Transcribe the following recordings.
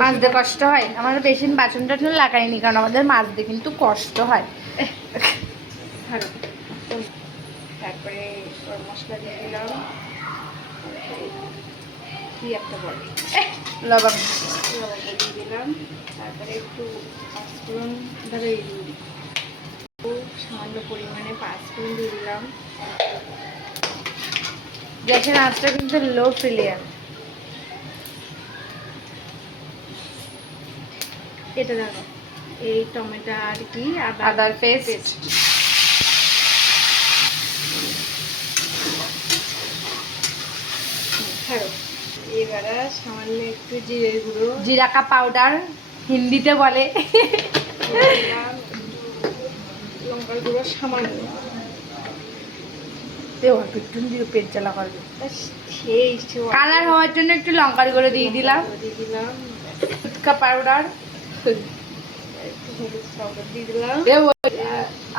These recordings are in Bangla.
মাজতে কষ্ট হয়। আমাদের বেশি বাসন টাসন লাগাইনি, কারণ আমাদের মাজতে কিন্তু কষ্ট হয়। তারপরে মশলা দিয়ে দিলাম, কি একটা বলে, লবণ লবঙ্গ দিয়ে দিলাম। তারপরে একটু পাঁচফোড়ন, ধরো সামান্য পরিমাণে পাঁচফোড়ন দিয়ে দিলাম। গ্যাসের আঁচটা কিন্তু লো ফ্লেম। এটা দেখো, এই টমেটো আর কি আদার পেস্ট। এবারে সামান্য একটু জিরে গুঁড়ো, জিরা কা পাউডার হিন্দিতে বলে। দিলাম, লঙ্কার গুঁড়ো সামান্য। পেট জ্বালা করবে। সেই কালার হওয়ার জন্য একটু লঙ্কার গুঁড়ো দিয়ে দিলাম, ফুচকা পাউডার, একটু হলুদ পাউডার দিয়ে দিলাম।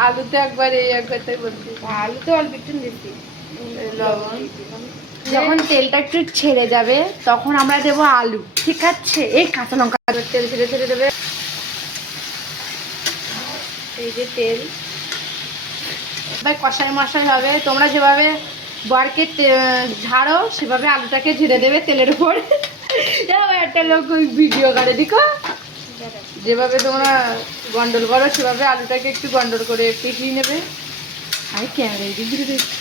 আলুতে একবার এই একবার তাই বলছি। আলু তো অল্প একটু দিচ্ছি, লবণ। যখন তেলটা একটু ছেড়ে যাবে তখন আমরা দেবো আলু, ঠিক আছে? এই কাঁচা লঙ্কা তেল ছেড়ে ছেড়ে দেবে। এই যে তেল, এবার কষাই মশাই হবে। তোমরা যেভাবে বরকে ঝাড়ো সেভাবে আলুটাকে ঝেড়ে দেবে তেলের উপর। একটা লোক ওই ভিডিও করে দেখো, যেভাবে তোমরা গন্ডল করো সেভাবে আলুটাকে একটু গন্ডল করে পিটিয়ে নেবে। আমি ক্যামেরা এদিক দিকে দেখছি,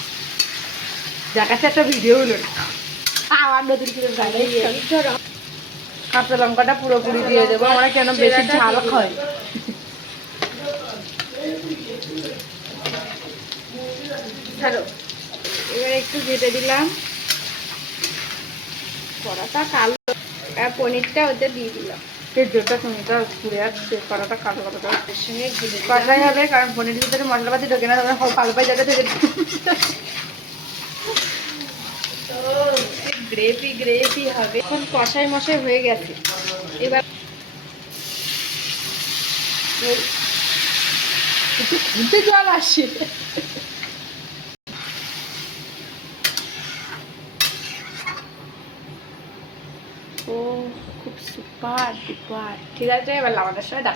যার কাছে একটা ভিডিও হলো আবার নতুন করে কাঁচা লঙ্কাটা পুরোপুরি দিয়ে দেবো, আমরা কেন বেশি ঝাল খাই। ছাড়ো। এবার একটু ঘেটে দিলাম, কড়াটা কালো, আর পনিরটা ওতে দিয়ে দিলাম। পেঁয়াজটা টমেটো পুড়ে যাচ্ছে, কড়াটা কালো কতটা এর সঙ্গে ঘিরে কষাই হবে, কারণ পনিরের ভিতরে মশলাপাতি ঢোকে না, তখন কালো পাই জায়গা থেকে গ্রেভি গ্রেভি হবে। এখন কষাই মশাই হয়ে গেছে। এবার একটু খুঁতে জল আসছে। ও খুব সুপার ডুপার। ঠিক আছে, এবার লাগানোর সময় ডাক।